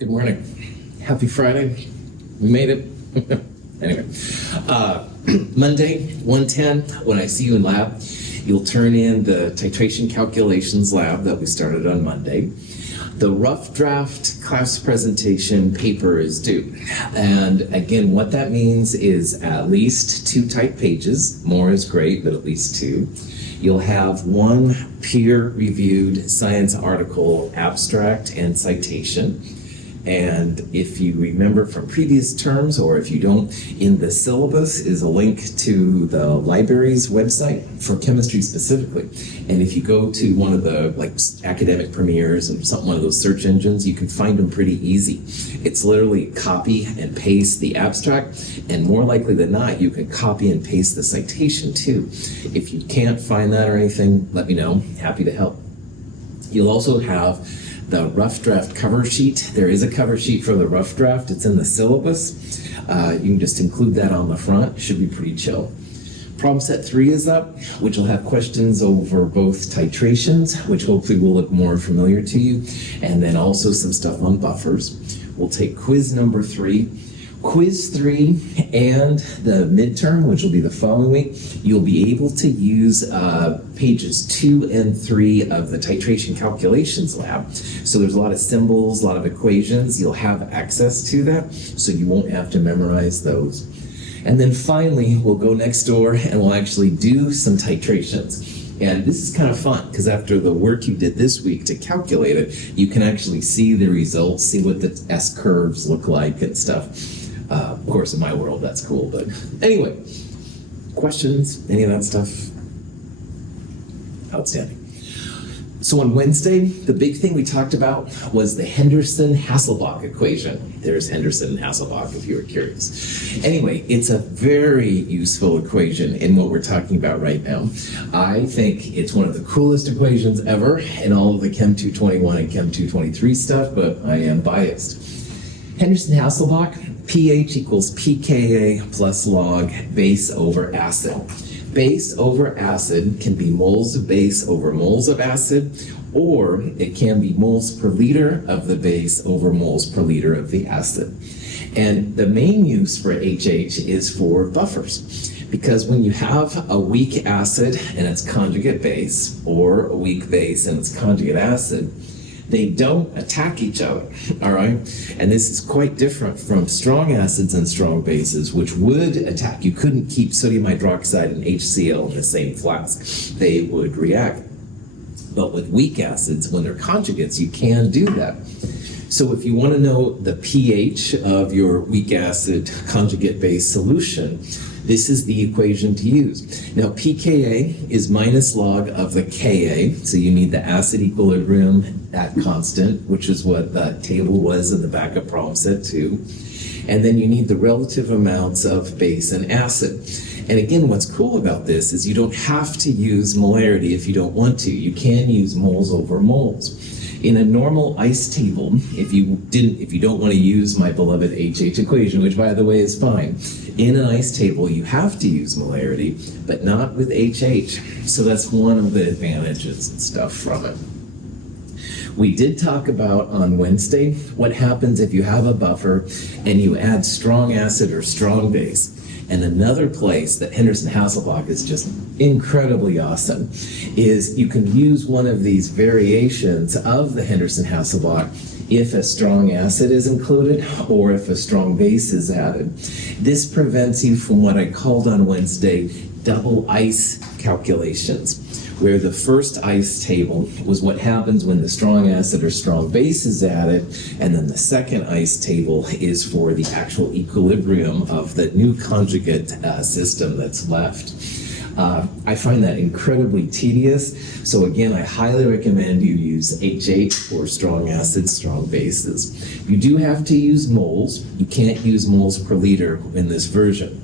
Good morning. Happy Friday. We made it. Anyway, Monday, 1:10, when I see you in lab, you'll turn in the titration calculations lab that we started on Monday. The rough draft class presentation paper is due. And again, what that means is at least 2 typed pages. More is great, but at least 2. You'll have 1 peer-reviewed science article, abstract, and citation. And if you remember from previous terms, or if you don't, in the syllabus is a link to the library's website for chemistry specifically. And if you go to one of the academic premieres and one of those search engines, you can find them pretty easy. It's literally copy and paste the abstract, and more likely than not, you can copy and paste the citation too. If you can't find that or anything, let me know. Happy to help. You'll also have the rough draft cover sheet. There is a cover sheet for the rough draft. It's in the syllabus. You can just include that on the front. Should be pretty chill. Problem set 3 is up, which will have questions over both titrations, which hopefully will look more familiar to you, and then also some stuff on buffers. We'll take quiz number 3. Quiz 3 and the midterm, which will be the following week, you'll be able to use pages 2 and 3 of the titration calculations lab. So there's a lot of symbols, a lot of equations. You'll have access to that, so you won't have to memorize those. And then finally, we'll go next door and we'll actually do some titrations. And this is kind of fun, because after the work you did this week to calculate it, you can actually see the results, see what the S-curves look like and stuff. Of course, in my world, that's cool, but anyway, questions, any of that stuff? Outstanding. So on Wednesday, the big thing we talked about was the Henderson-Hasselbalch equation. There's Henderson and Hasselbalch, if you were curious. Anyway, it's a very useful equation in what we're talking about right now. I think it's one of the coolest equations ever in all of the Chem 221 and Chem 223 stuff, but I am biased. Henderson-Hasselbalch, pH equals pKa plus log base over acid. Base over acid can be moles of base over moles of acid, or it can be moles per liter of the base over moles per liter of the acid. And the main use for HH is for buffers, because when you have a weak acid and its conjugate base, or a weak base and its conjugate acid, they don't attack each other, all right? And this is quite different from strong acids and strong bases, which would attack. You couldn't keep sodium hydroxide and HCl in the same flask. They would react. But with weak acids, when they're conjugates, you can do that. So if you want to know the pH of your weak acid conjugate base solution, this is the equation to use. Now, pKa is minus log of the Ka, so you need the acid equilibrium at constant, which is what the table was in the backup problem set 2. And then you need the relative amounts of base and acid. And again, what's cool about this is you don't have to use molarity if you don't want to. You can use moles over moles. In a normal ice table, if you don't want to use my beloved HH equation, which by the way is fine, in an ice table you have to use molarity, but not with HH. So that's one of the advantages and stuff from it. We did talk about on Wednesday what happens if you have a buffer and you add strong acid or strong base. And another place that Henderson-Hasselbalch is just incredibly awesome is you can use one of these variations of the Henderson-Hasselbalch if a strong acid is included or if a strong base is added. This prevents you from what I called on Wednesday double ice calculations, where the first ice table was what happens when the strong acid or strong base is added, and then the second ice table is for the actual equilibrium of the new conjugate system that's left. I find that incredibly tedious, so again, I highly recommend you use HH for strong acids, strong bases. You do have to use moles. You can't use moles per liter in this version.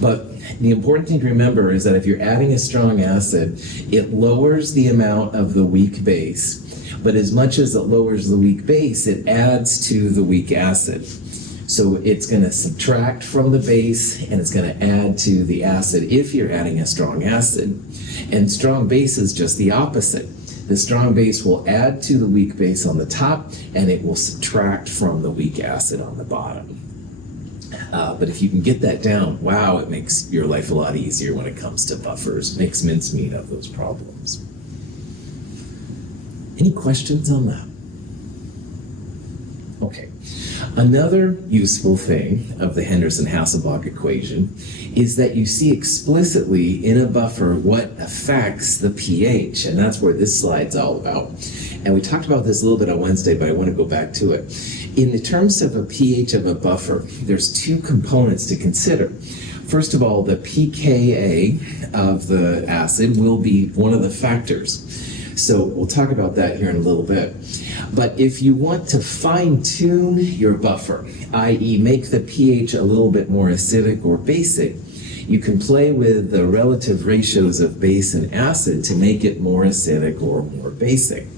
But the important thing to remember is that if you're adding a strong acid, it lowers the amount of the weak base. But as much as it lowers the weak base, it adds to the weak acid. So it's going to subtract from the base and it's going to add to the acid if you're adding a strong acid. And strong base is just the opposite. the strong base will add to the weak base on the top, and it will subtract from the weak acid on the bottom. But if you can get that down, wow, it makes your life a lot easier when it comes to buffers. Makes mincemeat of those problems. Any questions on that? Okay. Another useful thing of the Henderson-Hasselbalch equation is that you see explicitly in a buffer what affects the pH, and that's where this slide's all about. And we talked about this a little bit on Wednesday, but I want to go back to it. In the terms of a pH of a buffer, there's two components to consider. First of all, the pKa of the acid will be one of the factors. So we'll talk about that here in a little bit. But if you want to fine-tune your buffer, i.e. make the pH a little bit more acidic or basic, you can play with the relative ratios of base and acid to make it more acidic or more basic.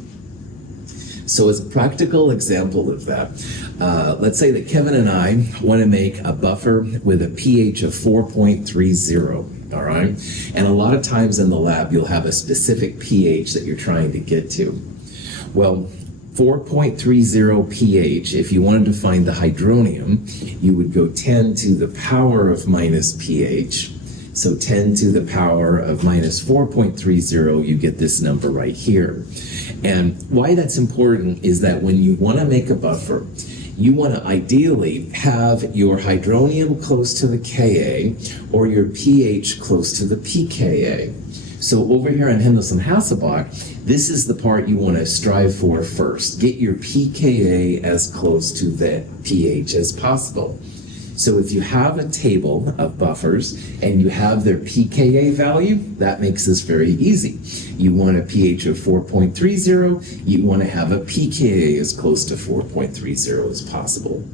So as a practical example of that, let's say that Kevin and I want to make a buffer with a pH of 4.30. All right? And a lot of times in the lab, you'll have a specific pH that you're trying to get to. Well, 4.30 pH, if you wanted to find the hydronium, you would go 10 to the power of minus pH. So 10 to the power of minus 4.30, you get this number right here. And why that's important is that when you want to make a buffer, you want to ideally have your hydronium close to the Ka or your pH close to the pKa. So over here on Henderson-Hasselbalch, this is the part you want to strive for first. Get your pKa as close to the pH as possible. So if you have a table of buffers and you have their pKa value, that makes this very easy. You want a pH of 4.30, you want to have a pKa as close to 4.30 as possible.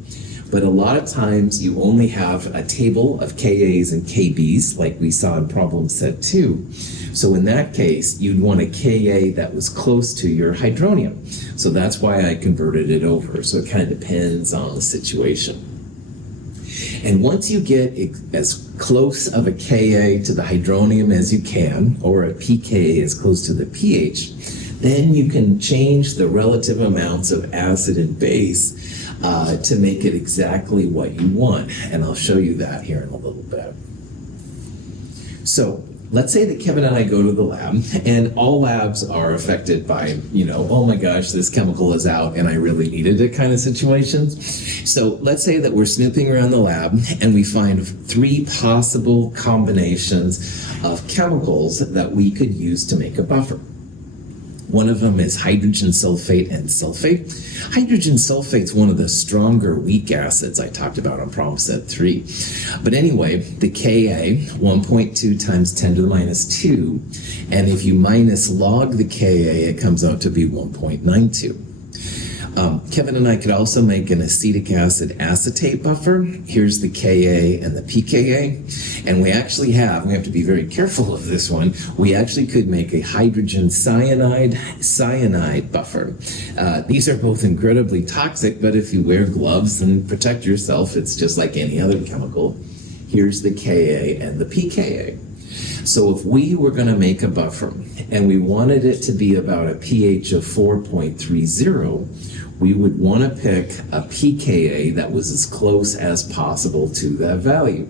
But a lot of times you only have a table of Kas and Kbs like we saw in problem set 2. So in that case, you'd want a Ka that was close to your hydronium. So that's why I converted it over. So it kind of depends on the situation. And once you get as close of a Ka to the hydronium as you can, or a pKa as close to the pH, then you can change the relative amounts of acid and base to make it exactly what you want. And I'll show you that here in a little bit. So let's say that Kevin and I go to the lab, and all labs are affected by, oh my gosh, this chemical is out and I really needed it kind of situations. So let's say that we're snooping around the lab and we find 3 possible combinations of chemicals that we could use to make a buffer. One of them is hydrogen sulfate and sulfate. Hydrogen sulfate is one of the stronger weak acids I talked about on problem set 3. But anyway, the Ka, 1.2 times 10 to the minus 2, and if you minus log the Ka, it comes out to be 1.92. Kevin and I could also make an acetic acid acetate buffer. Here's the Ka and the pKa. And we have to be very careful of this one, we actually could make a hydrogen cyanide buffer. These are both incredibly toxic, but if you wear gloves and protect yourself, it's just like any other chemical. Here's the Ka and the pKa. So if we were going to make a buffer and we wanted it to be about a pH of 4.30, we would want to pick a pKa that was as close as possible to that value.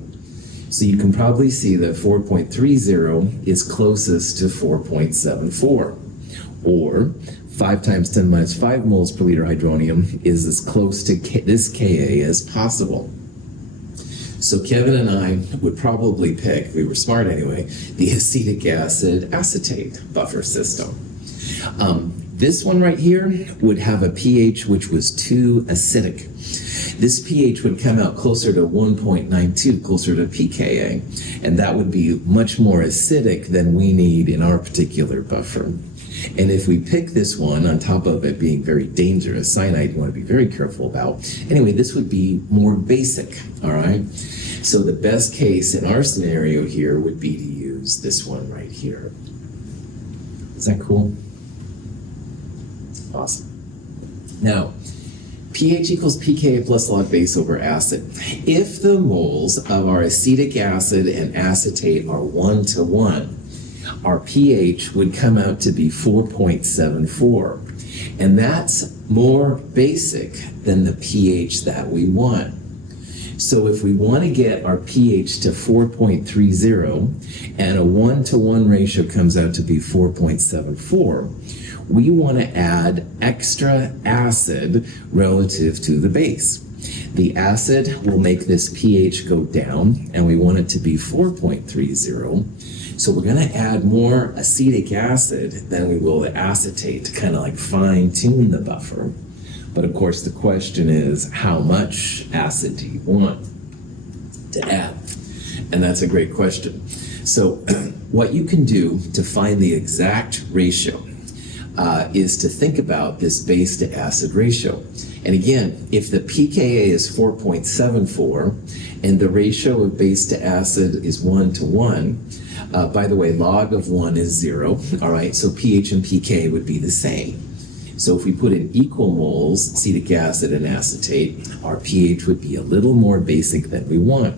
So you can probably see that 4.30 is closest to 4.74, or 5 times 10 minus 5 moles per liter hydronium is as close to this Ka as possible. So Kevin and I would probably pick, if we were smart anyway, the acetic acid acetate buffer system. This one right here would have a pH which was too acidic. This pH would come out closer to 1.92, closer to pKa, and that would be much more acidic than we need in our particular buffer. And if we pick this one, on top of it being very dangerous, cyanide you want to be very careful about. Anyway, this would be more basic, all right? So the best case in our scenario here would be to use this one right here. Is that cool? Awesome. Now, pH equals pKa plus log base over acid. If the moles of our acetic acid and acetate are 1 to 1, our pH would come out to be 4.74. And that's more basic than the pH that we want. So if we want to get our pH to 4.30 and a 1-to-1 ratio comes out to be 4.74, we want to add extra acid relative to the base. The acid will make this pH go down, and we want it to be 4.30. So we're going to add more acetic acid than we will the acetate to kind of like fine-tune the buffer. But of course, the question is, how much acid do you want to add? And that's a great question. So what you can do to find the exact ratio is to think about this base to acid ratio. And again, if the pKa is 4.74 and the ratio of base to acid is 1-to-1, by the way, log of 1 is 0, all right, so pH and pK would be the same. So if we put in equal moles, acetic acid and acetate, our pH would be a little more basic than we want.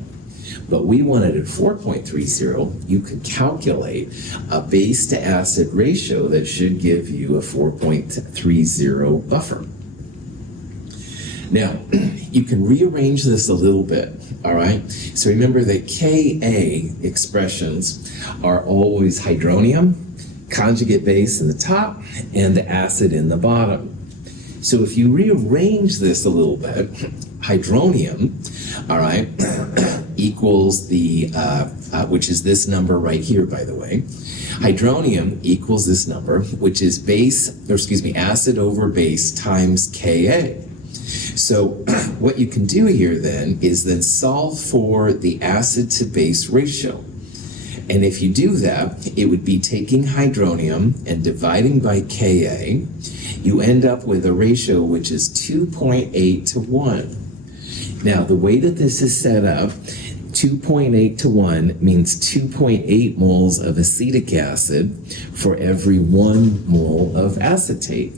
But we want it at 4.30, you can calculate a base to acid ratio that should give you a 4.30 buffer. Now, you can rearrange this a little bit, all right? So remember that Ka expressions are always hydronium, conjugate base in the top, and the acid in the bottom. So if you rearrange this a little bit, hydronium, all right, equals the, which is this number right here, by the way. Hydronium equals this number, which is acid over base times Ka. So what you can do here then is then solve for the acid to base ratio. And if you do that, it would be taking hydronium and dividing by Ka. You end up with a ratio which is 2.8-to-1. Now, the way that this is set up, 2.8-to-1 means 2.8 moles of acetic acid for every 1 mole of acetate.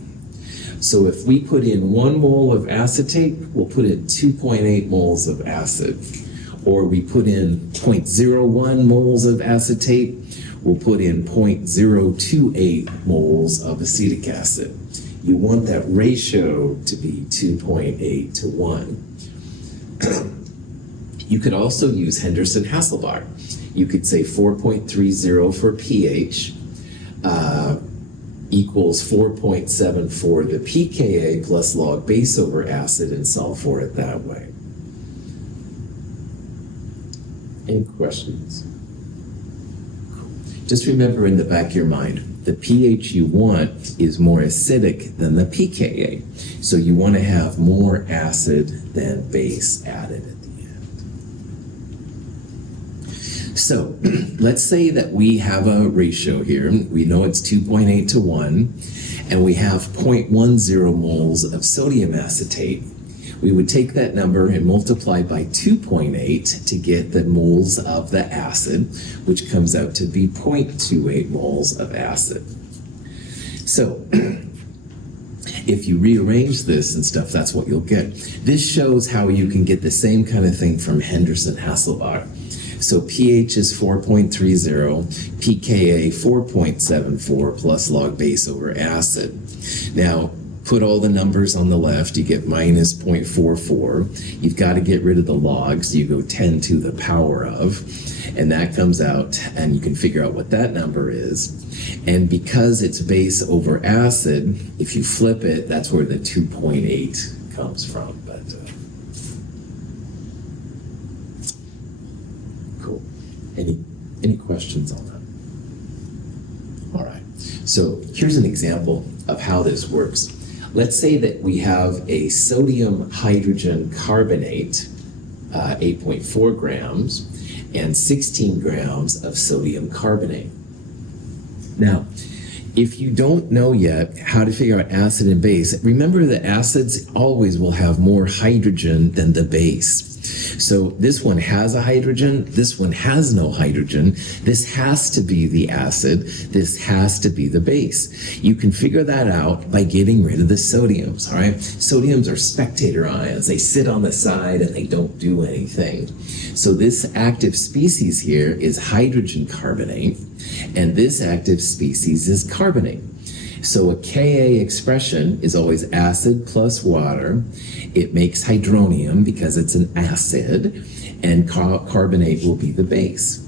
So if we put in 1 mole of acetate, we'll put in 2.8 moles of acid. Or we put in 0.01 moles of acetate, we'll put in 0.028 moles of acetic acid. You want that ratio to be 2.8-to-1. You could also use Henderson-Hasselbalch. You could say 4.30 for pH equals 4.74 the pKa plus log base over acid, and solve for it that way. Any questions? Just remember in the back of your mind, the pH you want is more acidic than the pKa. So you want to have more acid than base added at the end. So let's say that we have a ratio here. We know it's 2.8-to-1, and we have 0.10 moles of sodium acetate. We would take that number and multiply by 2.8 to get the moles of the acid, which comes out to be 0.28 moles of acid. So if you rearrange this and stuff, that's what you'll get. This shows how you can get the same kind of thing from Henderson-Hasselbalch. So pH is 4.30, pKa 4.74 plus log base over acid. Now, put all the numbers on the left, you get minus 0.44. You've got to get rid of the logs, you go 10 to the power of, and that comes out, and you can figure out what that number is. And because it's base over acid, if you flip it, that's where the 2.8 comes from. But cool. Any questions on that? All right. So here's an example of how this works. Let's say that we have a sodium hydrogen carbonate, 8.4 grams, and 16 grams of sodium carbonate. Now, if you don't know yet how to figure out acid and base, remember that acids always will have more hydrogen than the base. So this one has a hydrogen, this one has no hydrogen, this has to be the acid, this has to be the base. You can figure that out by getting rid of the sodiums, all right? Sodiums are spectator ions. They sit on the side and they don't do anything. So this active species here is hydrogen carbonate, And this active species is carbonate. So a Ka expression is always acid plus water. It makes hydronium because it's an acid, and carbonate will be the base.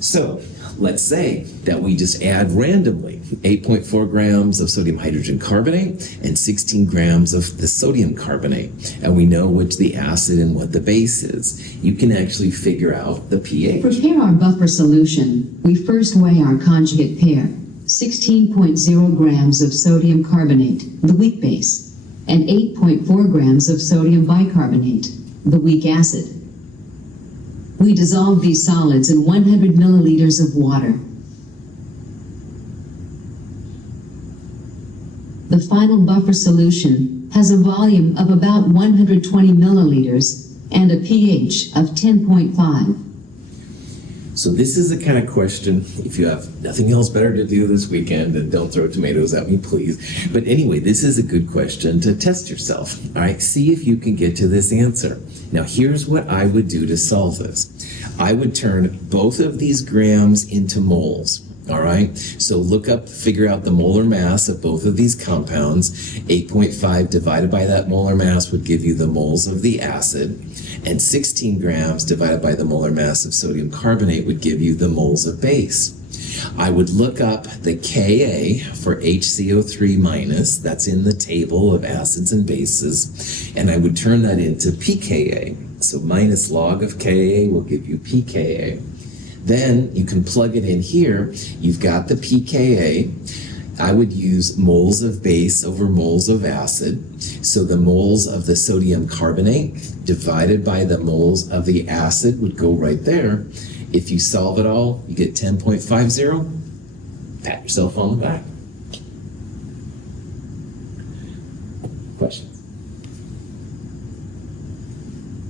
So let's say that we just add randomly 8.4 grams of sodium hydrogen carbonate and 16 grams of the sodium carbonate, and we know which the acid and what the base is. You can actually figure out the pH. To prepare our buffer solution, we first weigh our conjugate pair, 16.0 grams of sodium carbonate, the weak base, and 8.4 grams of sodium bicarbonate, the weak acid. We dissolve these solids in 100 milliliters of water. The final buffer solution has a volume of about 120 milliliters and a pH of 10.5. So this is the kind of question, if you have nothing else better to do this weekend, and don't throw tomatoes at me, please. But anyway, this is a good question to test yourself. All right, see if you can get to this answer. Now, here's what I would do to solve this. I would turn both of these grams into moles. All right, so look up, figure out the molar mass of both of these compounds. 8.5 divided by that molar mass would give you the moles of the acid, and 16 grams divided by the molar mass of sodium carbonate would give you the moles of base. I would look up the Ka for HCO3 minus, that's in the table of acids and bases, and I would turn that into pKa. So minus log of Ka will give you pKa. Then you can plug it in here. You've got the pKa. I would use moles of base over moles of acid. So the moles of the sodium carbonate divided by the moles of the acid would go right there. If you solve it all, you get 10.50. Pat yourself on the back. Questions?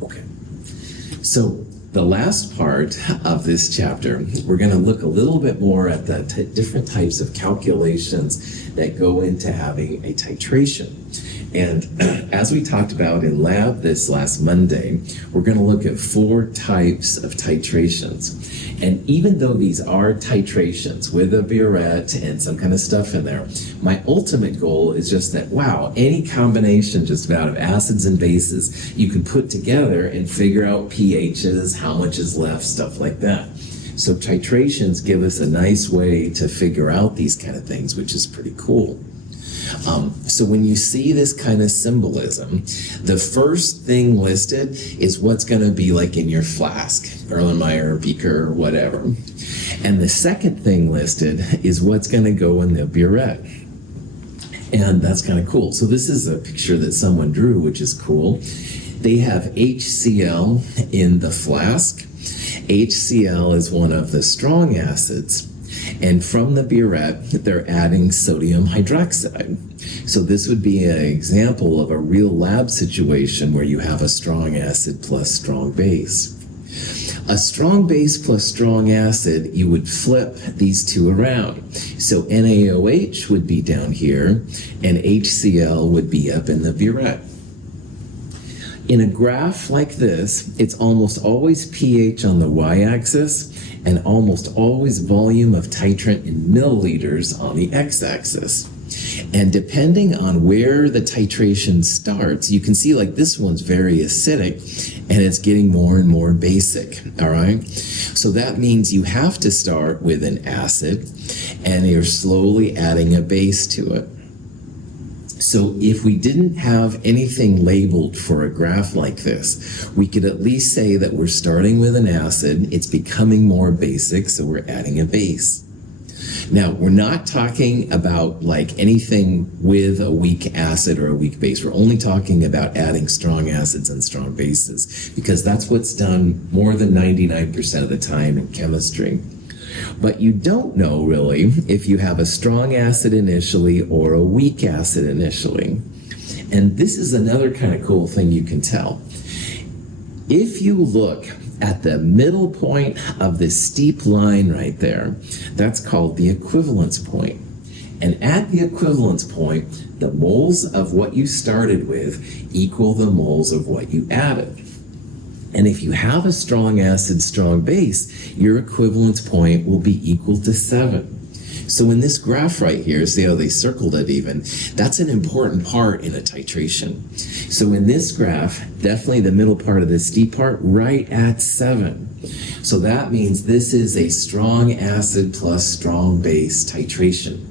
Okay. So the last part of this chapter, we're going to look a little bit more at the different types of calculations that go into having a titration. And as we talked about in lab this last Monday, we're going to look at 4 types of titrations. And even though these are titrations with a burette and some kind of stuff in there, my ultimate goal is just that, wow, any combination just about of acids and bases you can put together and figure out pHs, how much is left, stuff like that. So titrations give us a nice way to figure out these kind of things, which is pretty cool. So when you see this kind of symbolism, the first thing listed is what's going to be like in your flask, Erlenmeyer, beaker, or whatever. And the second thing listed is what's going to go in the burette. And that's kind of cool. So this is a picture that someone drew, which is cool. They have HCl in the flask. HCl is one of the strong acids. And from the burette, they're adding sodium hydroxide. So this would be an example of a real lab situation where you have a strong acid plus strong base. A strong base plus strong acid, you would flip these two around. So NaOH would be down here, and HCl would be up in the burette. In a graph like this, it's almost always pH on the y-axis and almost always volume of titrant in milliliters on the x-axis. And depending on where the titration starts, you can see like this one's very acidic and it's getting more and more basic, all right? So that means you have to start with an acid and you're slowly adding a base to it. So if we didn't have anything labeled for a graph like this, we could at least say that we're starting with an acid, it's becoming more basic, so we're adding a base. Now, we're not talking about like anything with a weak acid or a weak base. We're only talking about adding strong acids and strong bases, because that's what's done more than 99% of the time in chemistry. But you don't know really if you have a strong acid initially or a weak acid initially. And this is another kind of cool thing you can tell. If you look at the middle point of this steep line right there, that's called the equivalence point. And at the equivalence point, the moles of what you started with equal the moles of what you added. And if you have a strong acid, strong base, your equivalence point will be equal to 7. So in this graph right here, see how they circled it even, that's an important part in a titration. So in this graph, definitely the middle part of the steep part, right at 7. So that means this is a strong acid plus strong base titration.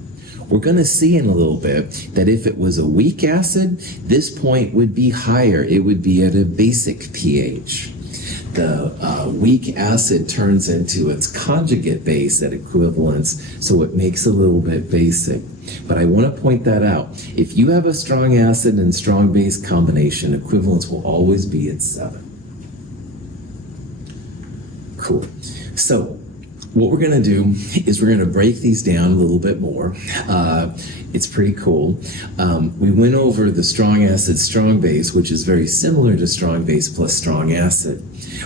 We're going to see in a little bit that if it was a weak acid, this point would be higher. It would be at a basic pH. The weak acid turns into its conjugate base at equivalence, so it makes a little bit basic. But I want to point that out. If you have a strong acid and strong base combination, equivalence will always be at 7. Cool. So what we're going to do is we're going to break these down a little bit more. It's pretty cool. We went over the strong acid, strong base, which is very similar to strong base plus strong acid.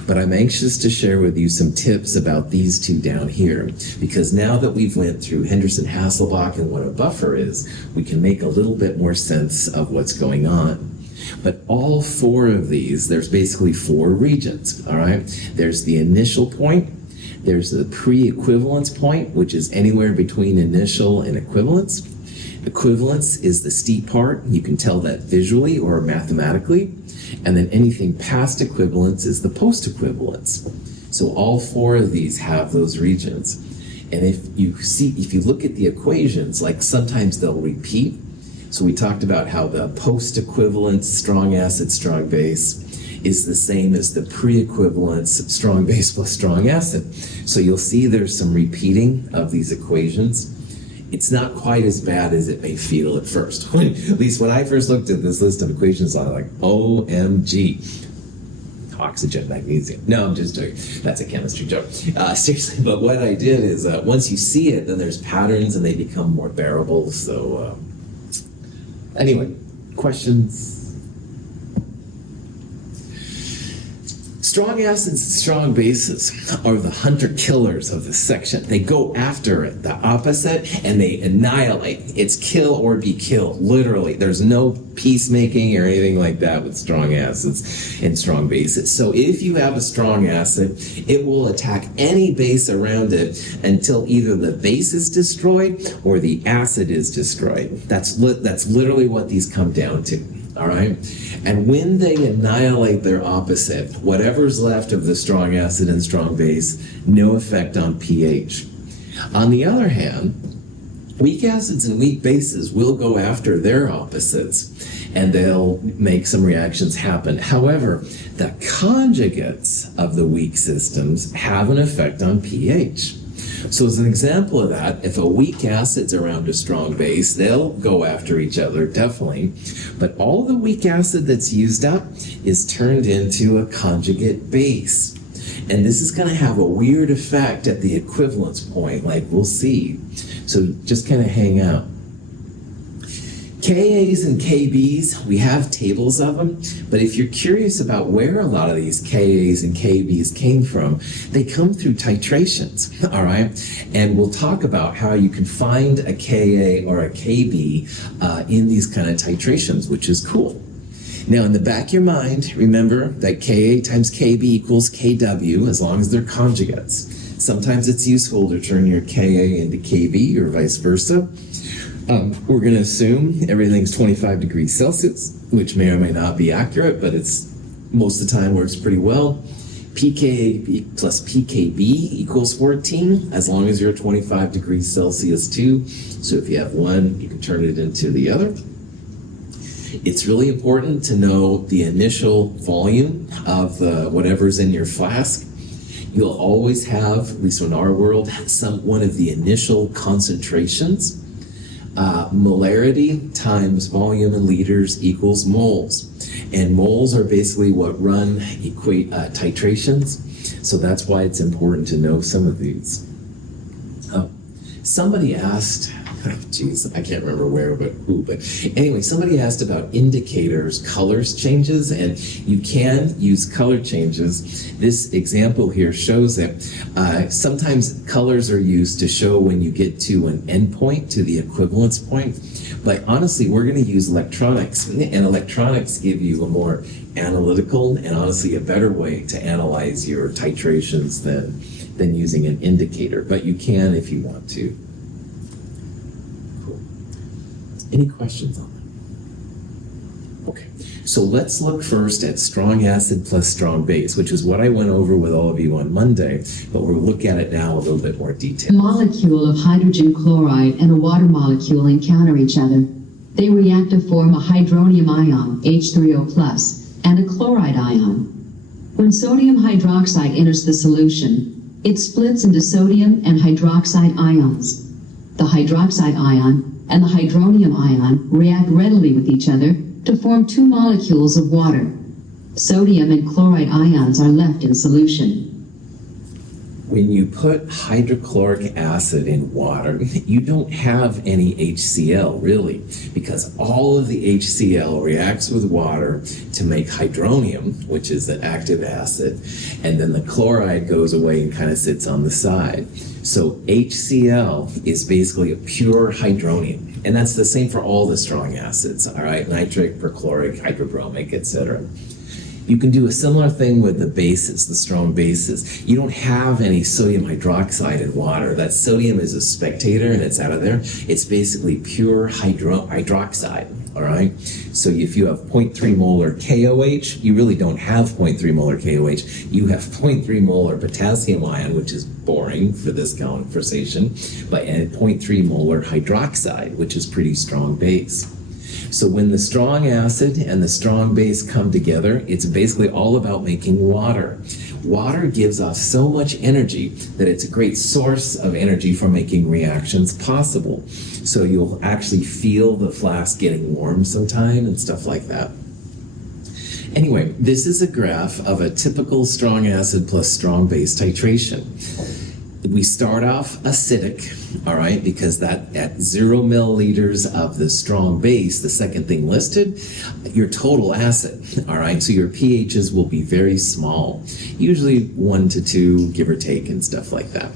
But I'm anxious to share with you some tips about these two down here, because now that we've went through Henderson-Hasselbalch and what a buffer is, we can make a little bit more sense of what's going on. But all 4 of these, there's basically 4 regions, all right? There's the initial point, there's the pre-equivalence point, which is anywhere between initial and equivalence. Equivalence is the steep part. You can tell that visually or mathematically. And then anything past equivalence is the post-equivalence. So all 4 of these have those regions. And if you look at the equations, like sometimes they'll repeat. So we talked about how the post-equivalence strong acid, strong base is the same as the pre-equivalence strong base plus strong acid. So you'll see there's some repeating of these equations. It's not quite as bad as it may feel at first. At least when I first looked at this list of equations, I was like, OMG. Oxygen, magnesium. No, I'm just joking. That's a chemistry joke. Seriously, but what I did is once you see it, then there's patterns and they become more bearable. So anyway, questions? Strong acids and strong bases are the hunter-killers of the section. They go after it, the opposite, and they annihilate. It's kill or be killed, literally. There's no peacemaking or anything like that with strong acids and strong bases. So if you have a strong acid, it will attack any base around it until either the base is destroyed or the acid is destroyed. That's literally what these come down to. All right? And when they annihilate their opposite, whatever's left of the strong acid and strong base, no effect on pH. On the other hand, weak acids and weak bases will go after their opposites, and they'll make some reactions happen. However, the conjugates of the weak systems have an effect on pH. So as an example of that, if a weak acid's around a strong base, they'll go after each other, definitely. But all the weak acid that's used up is turned into a conjugate base. And this is going to have a weird effect at the equivalence point, like we'll see. So just kind of hang out. KAs and KBs, we have tables of them, but if you're curious about where a lot of these KAs and KBs came from, they come through titrations, all right? And we'll talk about how you can find a KA or a KB in these kind of titrations, which is cool. Now, in the back of your mind, remember that Ka times Kb equals Kw, as long as they're conjugates. Sometimes it's useful to turn your Ka into Kb or vice versa. We're going to assume everything's 25 degrees Celsius, which may or may not be accurate, but it's most of the time works pretty well. pKa plus pKb equals 14, as long as you're 25 degrees Celsius too. So if you have one, you can turn it into the other. It's really important to know the initial volume of whatever's in your flask. You'll always have, at least in our world, one of the initial concentrations. Molarity times volume in liters equals moles. And moles are basically what equate titrations. So that's why it's important to know some of these. Somebody asked, geez, I can't remember where, but who. But anyway, somebody asked about indicators, colors changes, and you can use color changes. This example here shows that sometimes colors are used to show when you get to an endpoint, to the equivalence point. But honestly, we're going to use electronics, and electronics give you a more analytical and honestly a better way to analyze your titrations than using an indicator. But you can if you want to. Cool. Any questions on that? Okay, so let's look first at strong acid plus strong base, which is what I went over with all of you on Monday, but we'll look at it now a little bit more A detail. molecule of hydrogen chloride and a water molecule encounter each other. They react to form a hydronium ion, H3O+, and a chloride ion. When sodium hydroxide enters the solution, it splits into sodium and hydroxide ions. The hydroxide ion and the hydronium ion react readily with each other to form two molecules of water. Sodium and chloride ions are left in solution. When you put hydrochloric acid in water, you don't have any HCl really, because all of the HCl reacts with water to make hydronium, which is the active acid, and then the chloride goes away and kind of sits on the side. So HCl is basically a pure hydronium, and that's the same for all the strong acids, all right? Nitric, perchloric, hydrobromic, etc. You can do a similar thing with the bases, the strong bases. You don't have any sodium hydroxide in water. That sodium is a spectator and it's out of there. It's basically pure hydroxide, all right? So if you have 0.3 molar KOH, you really don't have 0.3 molar KOH. You have 0.3 molar potassium ion, which is boring for this conversation, but and 0.3 molar hydroxide, which is pretty strong base. So when the strong acid and the strong base come together, it's basically all about making water. Water gives off so much energy that it's a great source of energy for making reactions possible. So you'll actually feel the flask getting warm sometime and stuff like that. Anyway, this is a graph of a typical strong acid plus strong base titration. We start off acidic, all right, because that at 0 milliliters of the strong base, the second thing listed, your total acid, all right, so your pHs will be very small, usually 1 to 2, give or take, and stuff like that.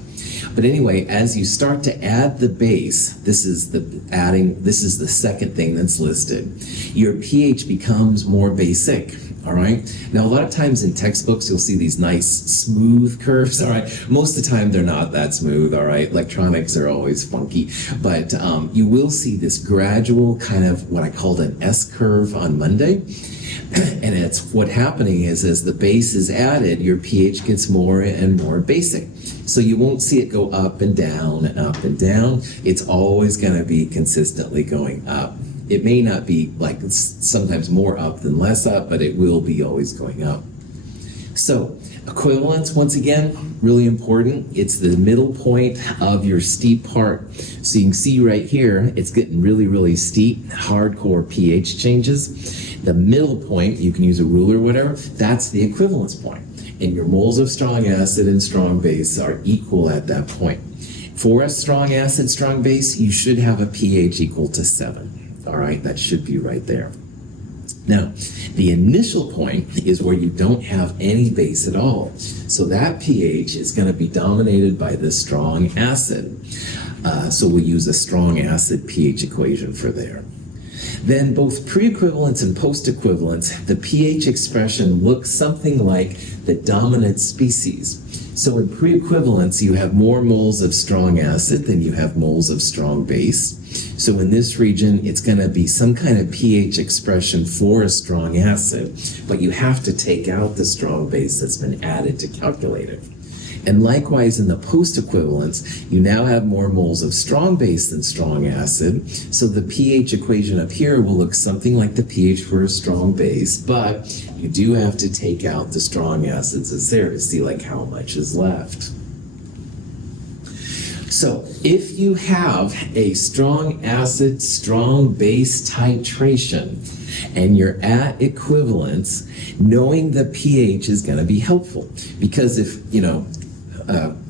But anyway, as you start to add the base, this is the second thing that's listed. Your pH becomes more basic. All right. Now, a lot of times in textbooks, you'll see these nice smooth curves. All right. Most of the time, they're not that smooth. All right. Electronics are always funky. But you will see this gradual kind of what I called an S curve on Monday. And it's what happening is as the base is added, your pH gets more and more basic. So you won't see it go up and down and up and down. It's always going to be consistently going up. It may not be like sometimes more up than less up, but it will be always going up. So equivalence, once again, really important. It's the middle point of your steep part. So you can see right here, it's getting really, really steep, hardcore pH changes. The middle point, you can use a ruler or whatever, that's the equivalence point. And your moles of strong acid and strong base are equal at that point. For a strong acid, strong base, you should have a pH equal to 7. All right, that should be right there. Now, the initial point is where you don't have any base at all. So that pH is going to be dominated by the strong acid. So we'll use a strong acid pH equation for there. Then both pre-equivalence and post-equivalence, the pH expression looks something like the dominant species. So in pre-equivalence, you have more moles of strong acid than you have moles of strong base. So in this region, it's going to be some kind of pH expression for a strong acid, but you have to take out the strong base that's been added to calculate it. And likewise, in the post-equivalence, you now have more moles of strong base than strong acid. So the pH equation up here will look something like the pH for a strong base, but you do have to take out the strong acids that's there to see like how much is left. So if you have a strong acid, strong base titration, and you're at equivalence, knowing the pH is going to be helpful. Because if,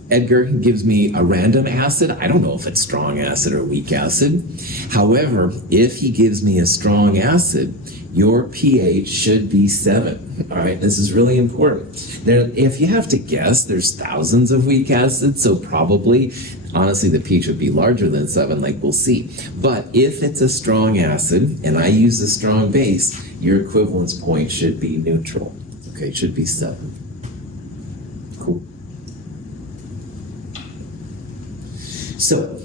Edgar gives me a random acid. I don't know if it's strong acid or weak acid. However, if he gives me a strong acid, your pH should be 7. All right, this is really important. Now, if you have to guess, there's thousands of weak acids, so probably, honestly, the pH would be larger than 7, like we'll see. But if it's a strong acid, and I use a strong base, your equivalence point should be neutral. Okay, it should be 7. Cool. So,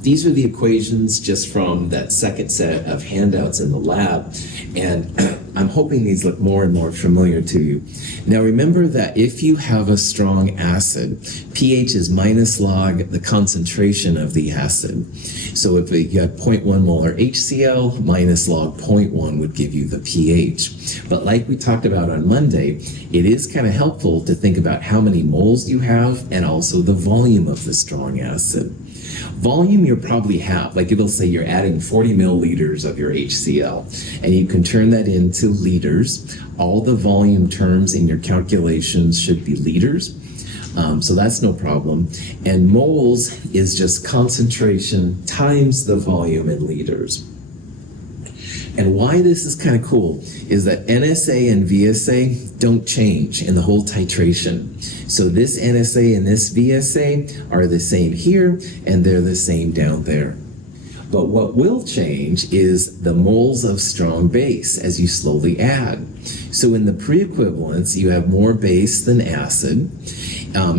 these are the equations just from that second set of handouts in the lab, and I'm hoping these look more and more familiar to you. Now remember that if you have a strong acid, pH is minus log the concentration of the acid. So if you had 0.1 molar HCl, minus log 0.1 would give you the pH. But like we talked about on Monday, it is kind of helpful to think about how many moles you have and also the volume of the strong acid. Volume you probably have, like it'll say you're adding 40 milliliters of your HCl, and you can turn that into liters. All the volume terms in your calculations should be liters, so that's no problem. And moles is just concentration times the volume in liters. And why this is kind of cool is that NSA and VSA don't change in the whole titration. So this NSA and this VSA are the same here, and they're the same down there. But what will change is the moles of strong base as you slowly add. So in the pre-equivalence, you have more base than acid.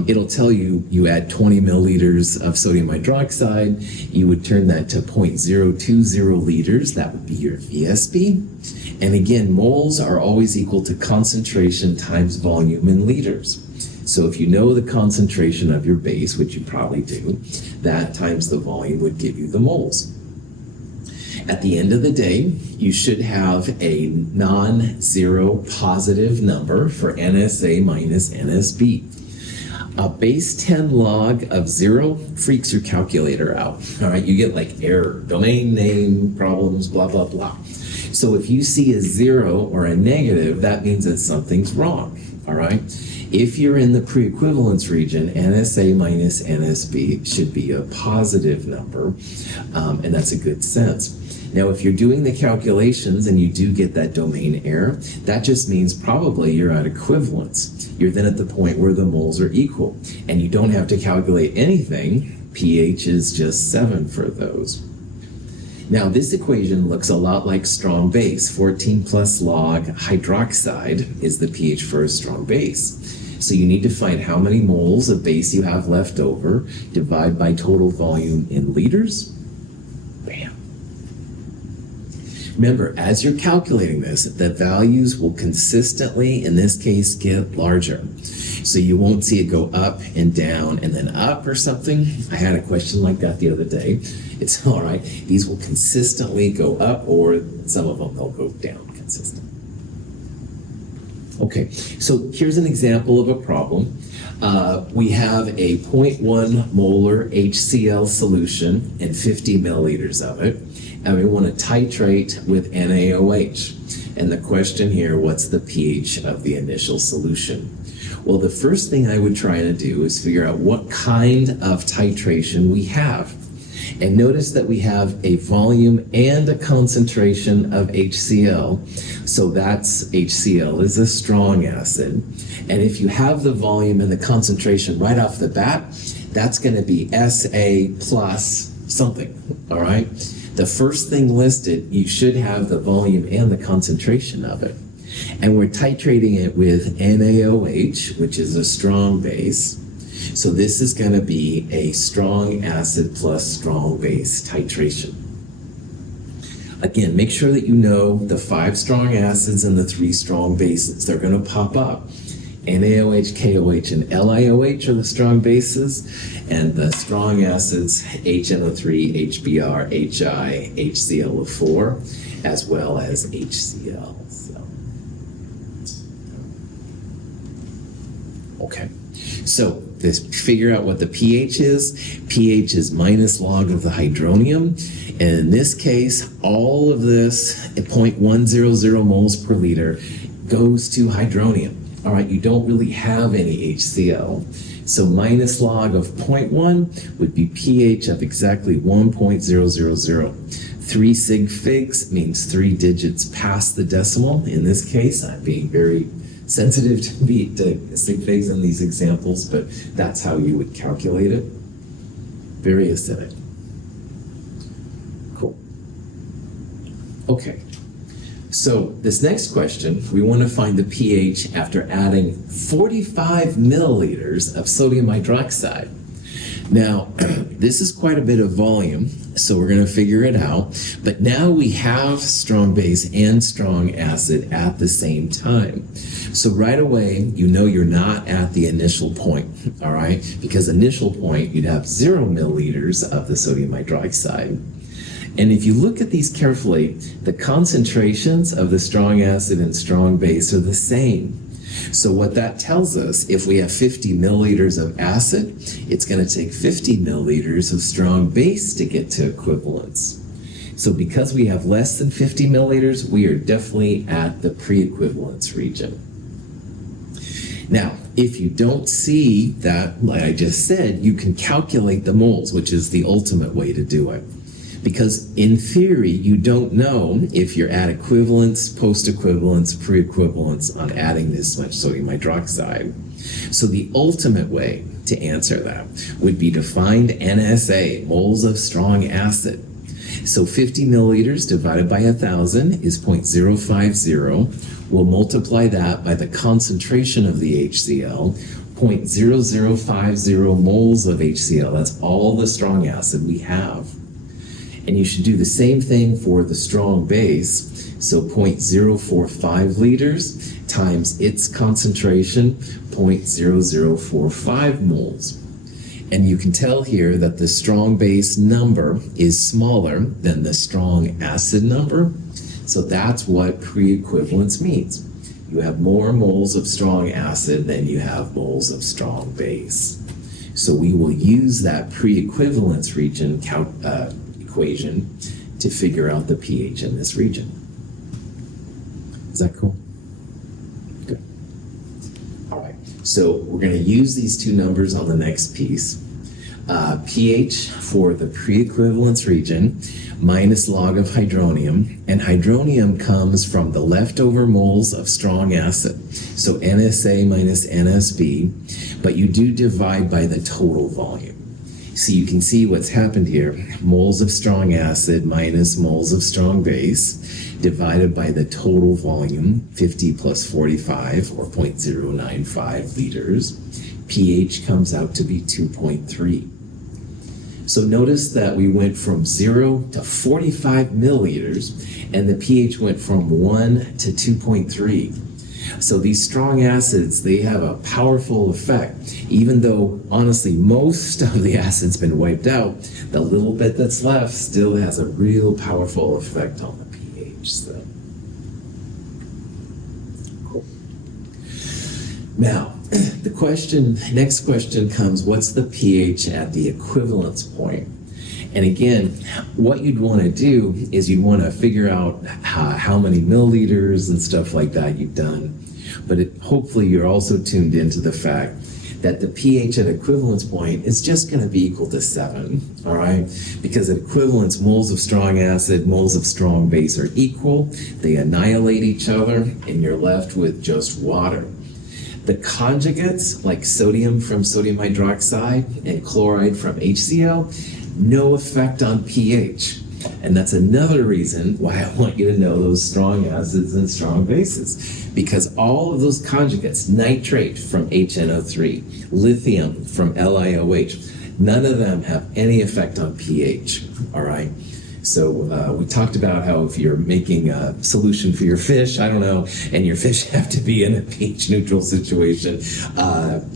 It'll tell you you add 20 milliliters of sodium hydroxide. You would turn that to 0.020 liters. That would be your VSB. And again, moles are always equal to concentration times volume in liters. So if you know the concentration of your base, which you probably do, that times the volume would give you the moles. At the end of the day, you should have a non-zero positive number for NSA minus NSB. A base 10 log of 0 freaks your calculator out. All right, you get like error, domain name, problems, blah, blah, blah. So if you see a 0 or a negative, that means that something's wrong. All right. If you're in the pre-equivalence region, NSA minus NSB should be a positive number, and that's a good sense. Now, if you're doing the calculations and you do get that domain error, that just means probably you're at equivalence. You're then at the point where the moles are equal, and you don't have to calculate anything. pH is just 7 for those. Now, this equation looks a lot like strong base. 14 plus log hydroxide is the pH for a strong base. So you need to find how many moles of base you have left over, divide by total volume in liters. Bam. Remember, as you're calculating this, the values will consistently, in this case, get larger. So you won't see it go up and down and then up or something. I had a question like that the other day. It's all right. These will consistently go up, or some of them they'll go down consistently. Okay, so here's an example of a problem. We have a 0.1 molar HCl solution and 50 milliliters of it, and we want to titrate with NaOH. And the question here, what's the pH of the initial solution? Well, the first thing I would try to do is figure out what kind of titration we have. And notice that we have a volume and a concentration of HCl. So that's HCl is a strong acid. And if you have the volume and the concentration right off the bat, that's going to be SA plus something, all right? The first thing listed, you should have the volume and the concentration of it. And we're titrating it with NaOH, which is a strong base. So this is going to be a strong acid plus strong base titration. Again, make sure that you know the 5 strong acids and the 3 strong bases. They're going to pop up. NaOH, KOH, and LiOH are the strong bases, and the strong acids HNO3, HBr, HI, HClO4, as well as HCl. Okay, so this figure out what the pH is. pH is minus log of the hydronium, and in this case, all of this at 0.100 moles per liter goes to hydronium. all right, you don't really have any HCl. So minus log of 0.1 would be pH of exactly 1.000. 3 sig figs means 3 digits past the decimal. In this case, I'm being very sensitive to sig figs in these examples, but that's how you would calculate it. Very acidic. Cool. Okay. So this next question, we want to find the pH after adding 45 milliliters of sodium hydroxide. Now, this is quite a bit of volume, so we're going to figure it out. But now we have strong base and strong acid at the same time. So right away, you know you're not at the initial point, all right? Because initial point, you'd have 0 milliliters of the sodium hydroxide. And if you look at these carefully, the concentrations of the strong acid and strong base are the same. So what that tells us, if we have 50 milliliters of acid, it's going to take 50 milliliters of strong base to get to equivalence. So because we have less than 50 milliliters, we are definitely at the pre-equivalence region. Now, if you don't see that, like I just said, you can calculate the moles, which is the ultimate way to do it. Because in theory, you don't know if you're at equivalence, post-equivalence, pre-equivalence on adding this much sodium hydroxide. So the ultimate way to answer that would be to find NSA, moles of strong acid. So 50 milliliters divided by 1,000 is 0.050. We'll multiply that by the concentration of the HCl, 0.0050 moles of HCl. That's all the strong acid we have. And you should do the same thing for the strong base. So 0.045 liters times its concentration, 0.0045 moles. And you can tell here that the strong base number is smaller than the strong acid number. So that's what pre-equivalence means. You have more moles of strong acid than you have moles of strong base. So we will use that pre-equivalence region equation to figure out the pH in this region. Is that cool? Good. All right, so we're going to use these two numbers on the next piece. pH for the pre-equivalence region minus log of hydronium, and hydronium comes from the leftover moles of strong acid. So NSA minus NSB, but you do divide by the total volume. So you can see what's happened here. Moles of strong acid minus moles of strong base divided by the total volume, 50 plus 45, or 0.095 liters. pH comes out to be 2.3. So notice that we went from 0 to 45 milliliters, and the pH went from 1 to 2.3. So these strong acids, they have a powerful effect. Even though, honestly, most of the acid's been wiped out, the little bit that's left still has a real powerful effect on the pH. So, cool. Now, next question comes, what's the pH at the equivalence point? And again, what you'd want to do is you'd want to figure out how many milliliters and stuff like that you've done. But hopefully you're also tuned into the fact that the pH at equivalence point is just going to be equal to 7, all right? Because at equivalence, moles of strong acid, moles of strong base are equal. They annihilate each other, and you're left with just water. The conjugates, like sodium from sodium hydroxide and chloride from HCl, no effect on pH. And that's another reason why I want you to know those strong acids and strong bases. Because all of those conjugates, nitrate from HNO3, lithium from LiOH, none of them have any effect on pH, all right? So we talked about how if you're making a solution for your fish, I don't know, and your fish have to be in a pH neutral situation,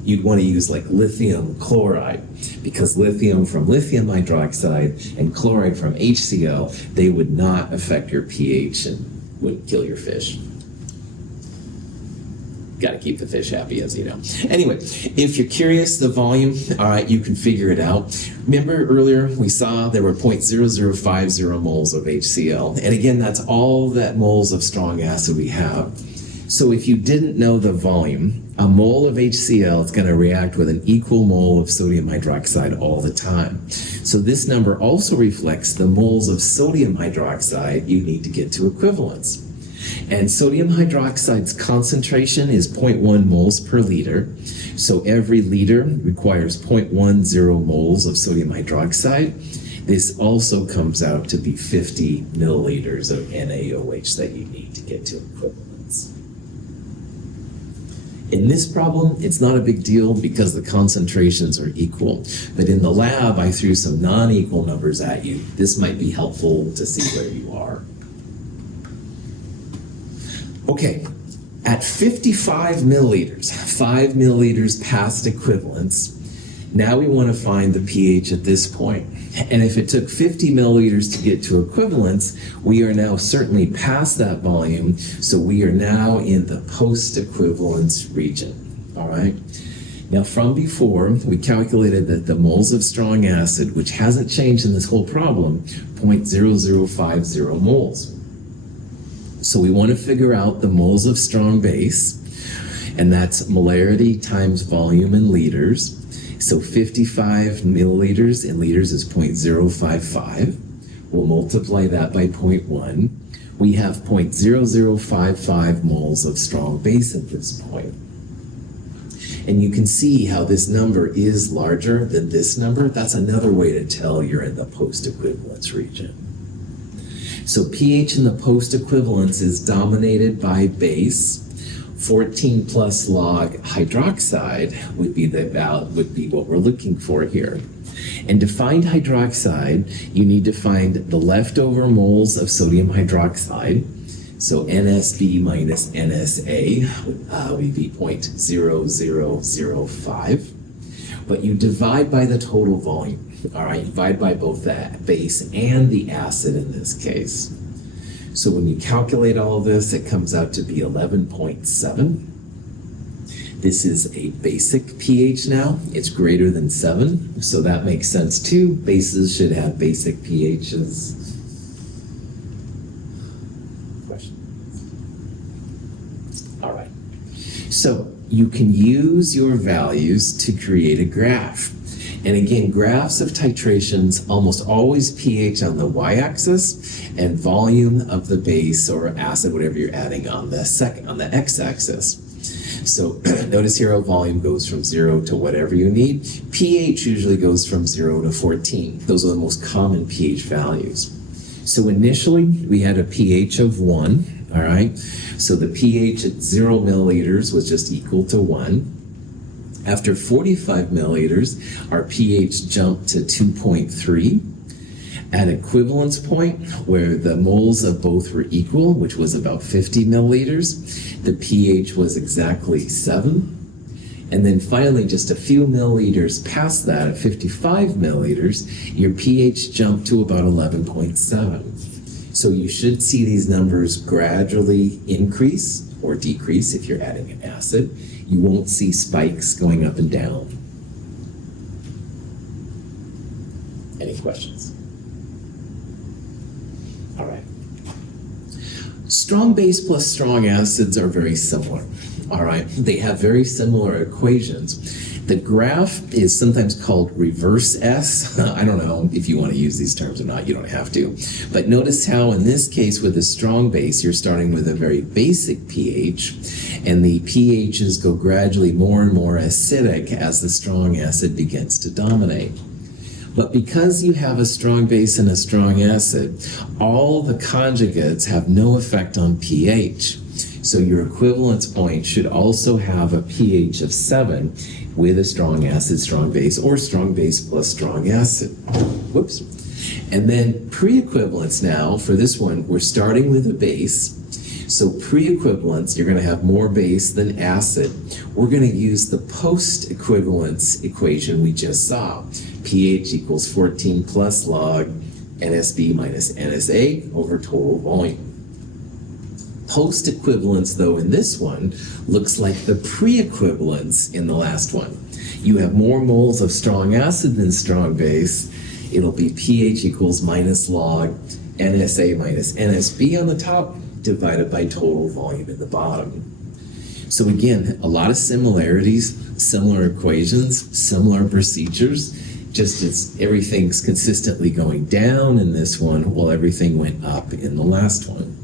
you'd want to use like lithium chloride, because lithium from lithium hydroxide and chloride from HCl, they would not affect your pH and would kill your fish. Got to keep the fish happy, as you know. Anyway, if you're curious, the volume, all right, you can figure it out. Remember earlier we saw there were 0.0050 moles of HCl. And again, that's all that moles of strong acid we have. So if you didn't know the volume, a mole of HCl is going to react with an equal mole of sodium hydroxide all the time. So this number also reflects the moles of sodium hydroxide you need to get to equivalence. And sodium hydroxide's concentration is 0.1 moles per liter. So every liter requires 0.10 moles of sodium hydroxide. This also comes out to be 50 milliliters of NaOH that you need to get to equivalence. In this problem, it's not a big deal because the concentrations are equal. But in the lab, I threw some non-equal numbers at you. This might be helpful to see where you are. Okay, at 55 milliliters, 5 milliliters past equivalence, now we want to find the pH at this point. And if it took 50 milliliters to get to equivalence, we are now certainly past that volume, so we are now in the post-equivalence region, all right? Now from before, we calculated that the moles of strong acid, which hasn't changed in this whole problem, 0.0050 moles. So we want to figure out the moles of strong base, and that's molarity times volume in liters. So 55 milliliters in liters is 0.055. We'll multiply that by 0.1. We have 0.0055 moles of strong base at this point. And you can see how this number is larger than this number. That's another way to tell you're in the post-equivalence region. So pH in the post-equivalence is dominated by base. 14 plus log hydroxide would be what we're looking for here. And to find hydroxide, you need to find the leftover moles of sodium hydroxide. So NSB minus NSA would be 0.0005. But you divide by the total volume. All right, you divide by both the base and the acid in this case. So when you calculate all of this, it comes out to be 11.7. This is a basic pH now. It's greater than 7, so that makes sense too. Bases should have basic pHs. Question? All right. So you can use your values to create a graph. And again, graphs of titrations almost always pH on the y-axis and volume of the base or acid, whatever you're adding, on the x-axis. So notice here how volume goes from 0 to whatever you need. pH usually goes from 0 to 14. Those are the most common pH values. So initially, we had a pH of 1, all right? So the pH at 0 milliliters was just equal to 1. After 45 milliliters, our pH jumped to 2.3. At equivalence point, where the moles of both were equal, which was about 50 milliliters, the pH was exactly 7. And then finally, just a few milliliters past that, at 55 milliliters, your pH jumped to about 11.7. So you should see these numbers gradually increase or decrease if you're adding an acid. You won't see spikes going up and down. Any questions? All right. Strong base plus strong acids are very similar. All right. They have very similar equations. The graph is sometimes called reverse S. I don't know if you want to use these terms or not. You don't have to. But notice how in this case with a strong base, you're starting with a very basic pH, and the pHs go gradually more and more acidic as the strong acid begins to dominate. But because you have a strong base and a strong acid, all the conjugates have no effect on pH. So your equivalence point should also have a pH of 7 with a strong acid, strong base, or strong base plus strong acid. Whoops. And then pre-equivalence now, for this one, we're starting with a base. So pre-equivalence, you're going to have more base than acid. We're going to use the post-equivalence equation we just saw. pH equals 14 plus log NSB minus NSA over total volume. Post-equivalence, though, in this one, looks like the pre-equivalence in the last one. You have more moles of strong acid than strong base. It'll be pH equals minus log NSA minus NSB on the top, divided by total volume at the bottom. So again, a lot of similarities, similar equations, similar procedures, just everything's consistently going down in this one while everything went up in the last one.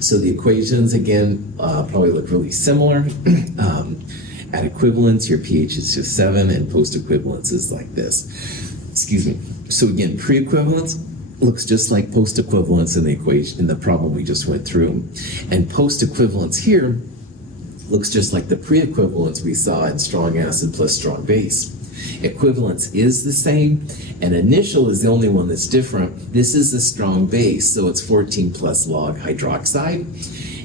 So the equations, again, probably look really similar. At equivalence, your pH is just 7, and post-equivalence is like this. Excuse me. So again, pre-equivalence looks just like post-equivalence in the equation, in the problem we just went through. And post-equivalence here looks just like the pre-equivalence we saw in strong acid plus strong base. Equivalence is the same, and initial is the only one that's different. This is a strong base, so it's 14 plus log hydroxide.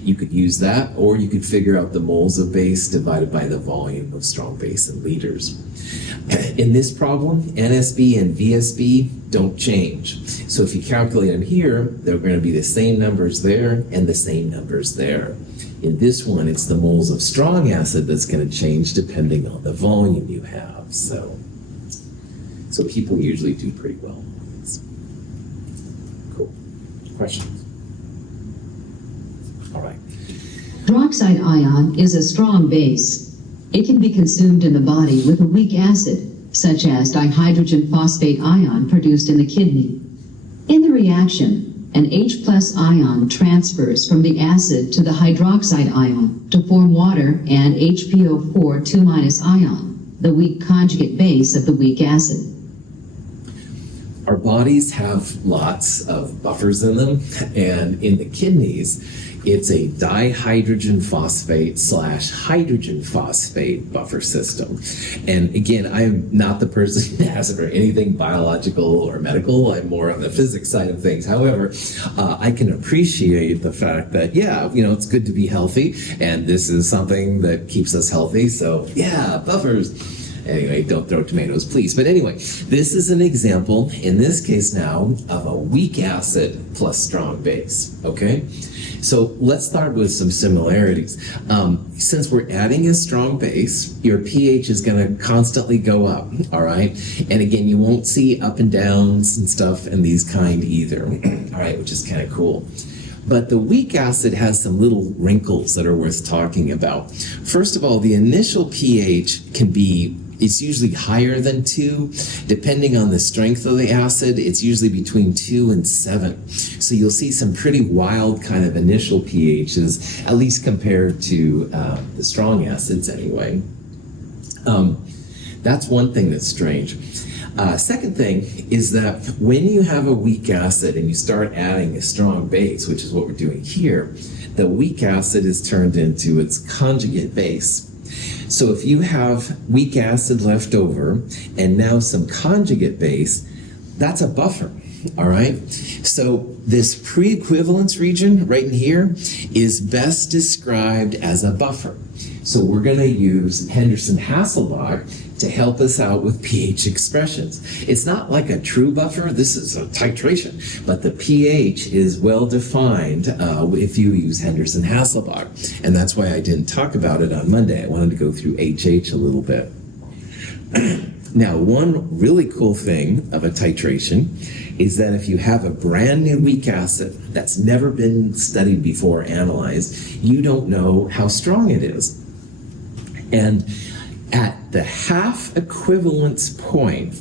You could use that, or you could figure out the moles of base divided by the volume of strong base in liters. In this problem, NSB and VSB don't change. So if you calculate them here, they're going to be the same numbers there and the same numbers there. In this one, it's the moles of strong acid that's going to change depending on the volume you have. So people usually do pretty well. Cool. Questions? All right. Hydroxide ion is a strong base. It can be consumed in the body with a weak acid, such as dihydrogen phosphate ion produced in the kidney. In the reaction, an H+ ion transfers from the acid to the hydroxide ion to form water and HPO4 2- ion, the weak conjugate base of the weak acid. Our bodies have lots of buffers in them, and in the kidneys, it's a dihydrogen phosphate / hydrogen phosphate buffer system. And again, I'm not the person who has it or anything biological or medical. I'm more on the physics side of things. However, I can appreciate the fact that, it's good to be healthy, and this is something that keeps us healthy. So yeah, buffers. Anyway, don't throw tomatoes, please. But anyway, this is an example, in this case now, of a weak acid plus strong base, okay? So let's start with some similarities. Since we're adding a strong base, your pH is going to constantly go up, all right? And again, you won't see up and downs and stuff in these kind either, all right, which is kind of cool. But the weak acid has some little wrinkles that are worth talking about. First of all, the initial pH it's usually higher than 2. Depending on the strength of the acid, it's usually between 2 and 7. So you'll see some pretty wild kind of initial pHs, at least compared to the strong acids anyway. That's one thing that's strange. Second thing is that when you have a weak acid and you start adding a strong base, which is what we're doing here, the weak acid is turned into its conjugate base. So if you have weak acid left over and now some conjugate base, that's a buffer, all right? So this pre-equivalence region right in here is best described as a buffer. So we're going to use Henderson-Hasselbalch to help us out with pH expressions. It's not like a true buffer, this is a titration, but the pH is well defined if you use Henderson-Hasselbalch. And that's why I didn't talk about it on Monday. I wanted to go through HH a little bit. Now, one really cool thing of a titration is that if you have a brand new weak acid that's never been studied before, analyzed, you don't know how strong it is. And at the half equivalence point,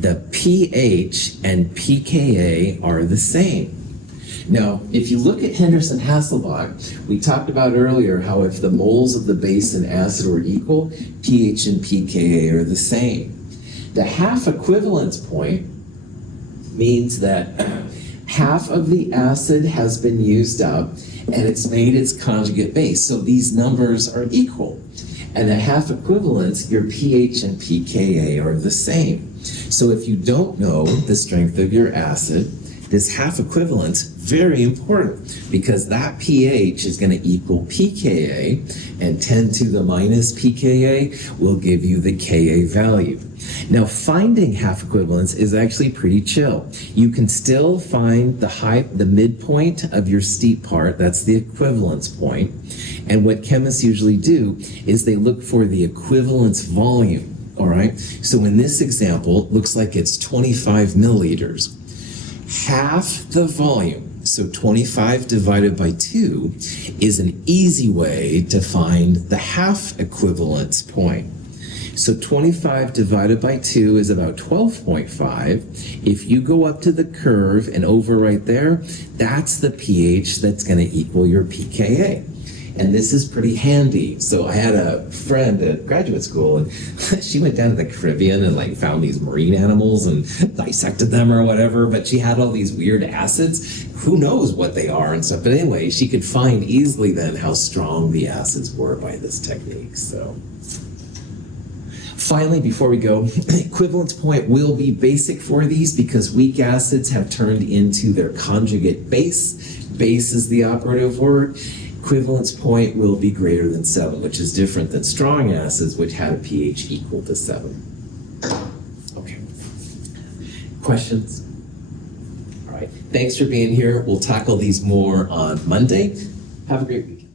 the pH and pKa are the same. Now, if you look at Henderson-Hasselbalch, we talked about earlier how if the moles of the base and acid were equal, pH and pKa are the same. The half equivalence point means that half of the acid has been used up and it's made its conjugate base. So these numbers are equal. And at half equivalence, your pH and pKa are the same. So if you don't know the strength of your acid, this half equivalence, very important, because that pH is going to equal pKa, and 10 to the minus pKa will give you the Ka value. Now, finding half equivalence is actually pretty chill. You can still find the midpoint of your steep part, that's the equivalence point, and what chemists usually do is they look for the equivalence volume, all right? So in this example, it looks like it's 25 milliliters. Half the volume So 25 divided by 2 is an easy way to find the half equivalence point. So 25 divided by 2 is about 12.5. If you go up to the curve and over right there, that's the pH that's going to equal your pKa. And this is pretty handy. So I had a friend at graduate school, and she went down to the Caribbean and like found these marine animals and dissected them or whatever. But she had all these weird acids. Who knows what they are and stuff. But anyway, she could find easily then how strong the acids were by this technique. So finally, before we go, equivalence point will be basic for these because weak acids have turned into their conjugate base. Base is the operative word. Equivalence point will be greater than 7, which is different than strong acids, which had a pH equal to 7. Okay. Questions? All right. Thanks for being here. We'll tackle these more on Monday. Have a great week.